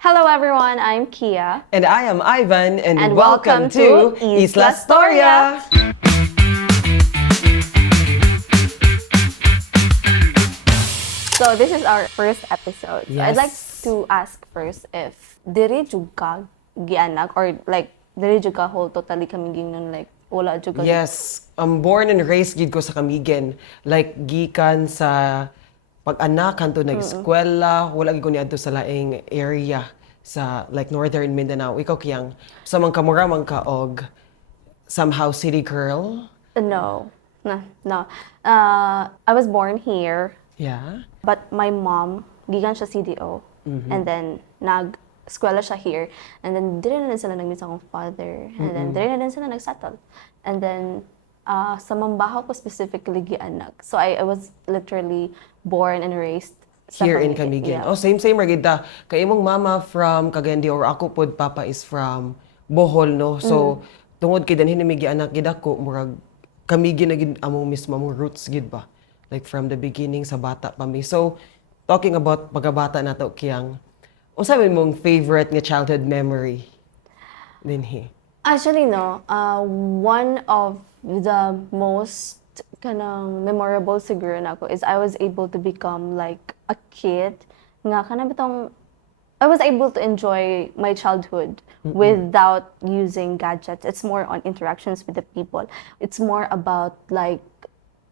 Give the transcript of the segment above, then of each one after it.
Hello everyone, I'm Kia. And I am Ivan, and welcome to Isla Storia. So this is our first episode. So I'd like Yes. to ask first if diri jud ka gianak or like diri jud ka whole totally kami ginon like wala jud ka. Yes, I'm born and raised gid ko sa Camigen. Like gikan sa pag-anak kanto nag-eskwela, wala gid ko niadto sa laing area sa like Northern Mindanao. Ikaw kiyang sa mga kamura man ka og somehow city girl. No. No. I was born here, Yeah. but my mom gikan siya CDO and then nag-eskwela siya here and then dire na din sila nag-meet sa akong father and then dire na din sila nag-settle and then sa mambaho ko specifically gianak. So I was literally born and raised sa Here in Camigen. Yeah. Oh, same ra gid ta. Kay imong mama from Cagayan de Oro, ako pod papa is from Bohol, no. So tungod kay danhin mi gianak gid ako murag Camigen na gid among mismo among roots gid ba. Like from the beginning sa bata pa mi. So talking about pagkabata nato kiyang unsa man mong favorite nga childhood memory dinhi? Actually, no. One of the most kanang memorable siguro na ako is I was able to become like a kid nga kanang bitong I was able to enjoy my childhood without using gadgets. It's more on interactions with the people. It's more about like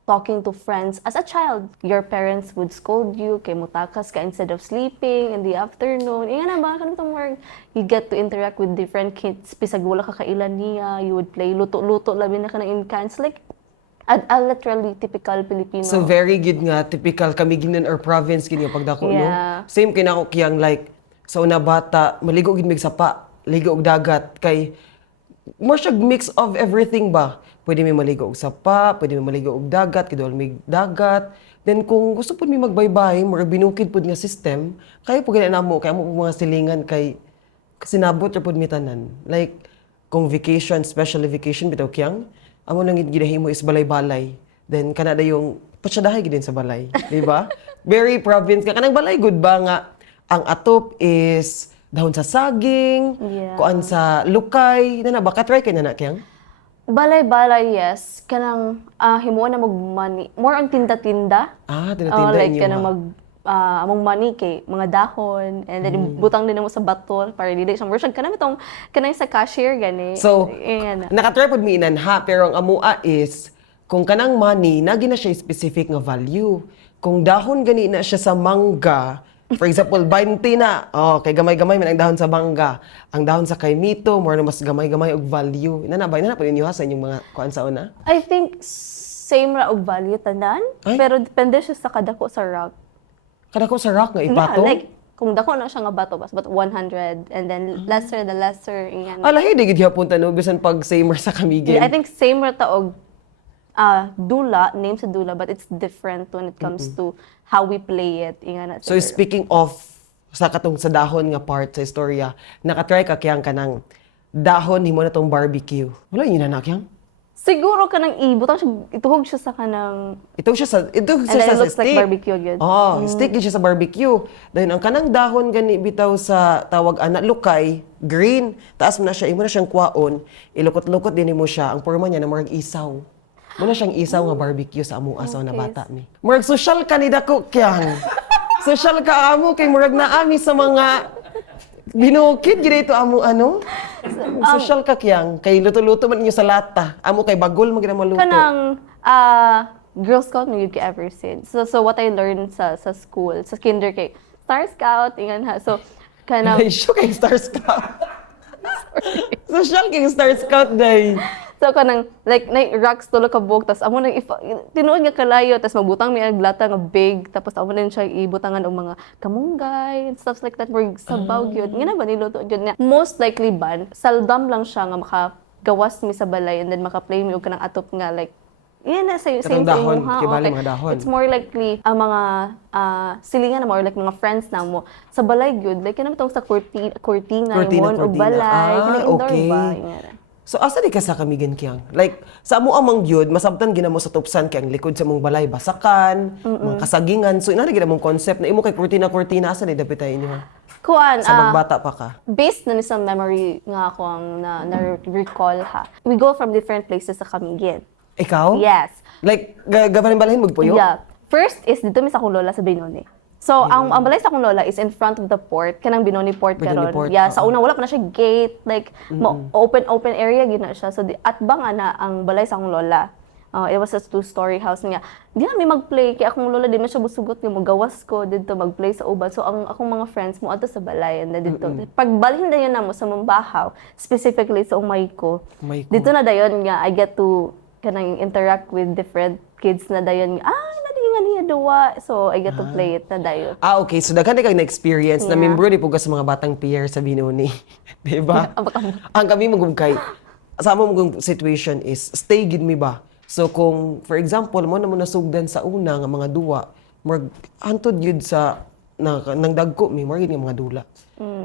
talking to friends. As a child, your parents would scold you, kay mutakas ka instead of sleeping in the afternoon. Inga na ba, kanang work, you get to interact with different kids. Pisag wala ka kailan niya, you would play luto-luto, labi na ka ng incans. Like, a literally typical Filipino. So very good nga typical Camigenan or province gid nga pagdako Yeah. no. Same kay nako kiyang like sa una bata maligo gid mig sapa, ligo og dagat kay more siya mix of everything ba. Pwede mi maligo og sapa, pwede mi maligo og dagat, kidol mig dagat. Then kung gusto pud mi magbaybay, mura binukid pud nga system, kay pud gina namo kay amo mga silingan kay sinabot ra pud mi tanan. Like kung vacation, especially vacation bitaw kiyang amo nang gidahimo is balay-balay. Then kanada yung pasyadahay gid din sa balay, di ba? Very province ka kanang balay good ba nga ang atop is dahon sa saging, Yeah. kuan sa lukay, na baka try kay na kiyang. Balay-balay, yes. Kanang himuon na mag-money. More on tinda-tinda. Tinda-tinda like inyo, kanang ha? among money kay mga dahon and then butang din mo sa bato para dili siyang version kanang itong kanang sa cashier gani. So, Ayan na. nakatry pod mi inan ha, pero ang amua is kung kanang money nagi na siya specific nga value. Kung dahon gani na siya sa mangga, for example, 20 na. Oh, kay gamay-gamay man ang dahon sa mangga. Ang dahon sa kaimito, more na mas gamay-gamay og value. Na ba na po ninyo ha sa inyong mga kuan sa una? I think same ra og value tanan, Ay? pero depende siya sa kadako sa rock. Kada ko sa rock nga Yeah, ipato. like kung dako na siya nga bato but 100 and then lesser the lesser ingan. Alahi di gid hapon no bisan pag samer sa Camigen. I think same ra ta og dula, name sa dula, but it's different when it comes to how we play it. Inga na So siguro. speaking of sa katong sa dahon nga part sa istorya, nakatry ka kiyang kanang dahon himo na tong barbecue. Wala yun na kiyang. Siguro kanang ibutang siya, ituhog siya sa kanang, Ito siya sa and then it sa looks like stick. barbecue again. Oh, stick gid siya sa barbecue. Dahil ang kanang dahon gani bitaw sa tawag ana lukay, green. Taas mo na siya, imo na siyang kwaon, ilukot-lukot din mo siya. Ang porma niya na murag isaw. Muna siyang isaw nga barbecue sa among asaw na Okay. bata mi. Murag social ka ni dako kyang. Social ka amo kay murag naami sa mga binukid gid ito amo ano. Social ka kyang kay luto-luto man inyo sa lata. Amo kay bagol mo gid ang maluto. Kanang Girl Scout na yun ever since. So what I learned sa school, sa kinder kay Star Scout, ingan ha. So kanang Ay, show kay Star Scout. Social kay Star Scout day. so kanang like na rocks tulo ka buok tas amo nang tinuod nga kalayo tas magbutang mi ang lata nga big tapos amo na siya ibutangan og mga kamunggay and stuff like that more sabaw gyud ngana ba niluto gyud niya most likely ban saldam lang siya nga makagawas mi sa balay and then maka-play mi og kanang atop nga like yan na same Katong sa dahon, imo ha. kibali Okay. mga dahon. It's more likely ang mga silingan na mo or like mga friends na mo sa balay gyud like kanang tong sa cortina Cortina, yun og cortina. balay Ah, kanang indoor okay. ba. Ingana. So asa di ka sa Kamigan Kiyang? Like sa amo amang gyud masabtan ginamo sa tupsan kay ang likod sa mong balay basakan, mga kasagingan. So ina gid among concept na imo kay kurtina asa di dapat tayo inyo Kuan, sa magbata pa ka. based na ni sa memory nga ako ang na-recall ha. We go from different places sa Camiguin. Ikaw? Yes. Like gabalin-balhin magpuyo? Yeah. First is dito mi sa akong lola sa Binoni. So, ang balay sa akong lola is in front of the port, kanang Binoni Port Binoni karon. Port, Yeah, sa oo. una wala pa na siya gate, like open area gina siya. So at banga na ang balay sa akong lola. It was a two-story house niya. Di na may mag-play kay akong lola di man siya busugot nga magawas ko dito mag-play sa uban. So ang akong mga friends mo ato sa balay and dito. Pagbalhin dayon na mo sa Mambahaw, specifically sa Umayko. Umayko. Dito na dayon nga I get to kanang interact with different kids na dayon nga nga niya duwa. So, I get to play it na dayon. Okay. So, daghan kang na-experience na Yeah. membro ni puga sa mga batang peer sa Binoni. Diba? Ang kami magugkay, sa among situation is, stay gid mi ba? So, kung, for example, mo na mo nasugdan sa una nga mga duwa, hantod yun sa, nang dagko mi, more yun nga mga dula.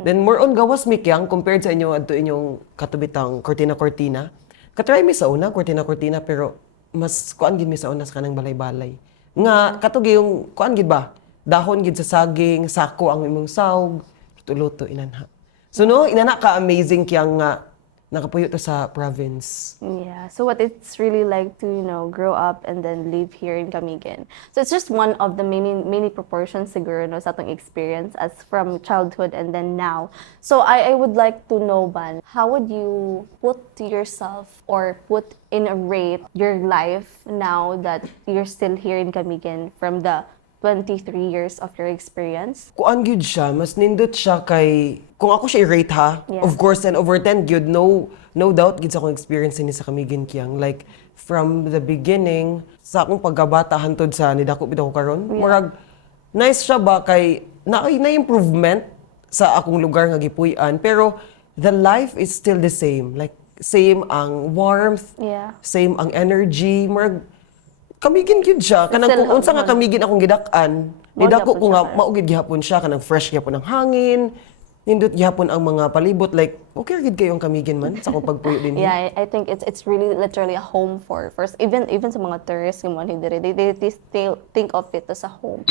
Then, more on gawas mi kiyang, compared sa inyo, adto inyong katubitang kortina-kortina. Katry mi sa una, kortina-kortina, pero mas kuan gid mi sa una sa kanang balay-balay. Nga katugi yung kuan gid ba? Dahon gid sa saging, sako ang imong sawg, luto inanha. So no, inana ka amazing kiyang nga nakapuyo to sa province. Yeah. So what it's really like to, grow up and then live here in Camiguin. So it's just one of the many proportions siguro no, sa atong experience as from childhood and then now. So I would like to know, Ban, how would you put yourself or put in a rate your life now that you're still here in Camiguin from the 23 years of your experience? Kuan gyud siya, mas nindot siya kay kung ako siya i-rate ha. Yeah. Of course 10 over 10 gyud, no doubt gid sa akong experience ni sa Camiguin Kiyang. Like from the beginning sa akong pagkabata hantod sa nidako bitaw ko karon. Murag nice siya ba kay na improvement sa akong lugar nga gipuy-an, pero the life is still the same. Like same ang warmth, Yeah. same ang energy, murag Kamigin gyud siya kanang Still kung unsa nga hapon. kamigin akong gidak-an, Mao nidako gyapon ko nga siya. maugid gihapon siya kanang fresh gihapon ang hangin. Nindot gihapon ang mga palibot, like okay gid kayo ang kamigin man sa akong pagpuyo din. Yeah, I think it's really literally a home for first even sa mga tourists yung mga hindi they still think of it as a home.